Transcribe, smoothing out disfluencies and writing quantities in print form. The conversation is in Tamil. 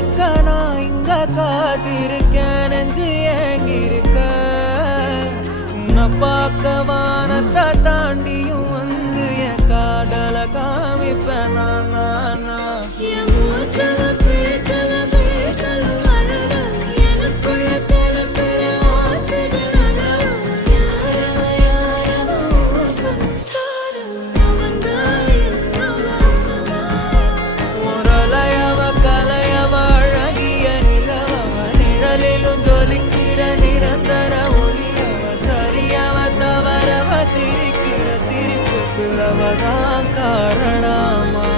அதுக்க நான் இங்க காத்திருக்கேன் நெஞ்சு ஏங்கிருக்க உன்னை பார்க்க வானத்தை தாண்டியும் வந்து என் காதல காமிப்பேன் நான் சிரிக்கிற சிரிப்புக்கு அவதான் காரணமா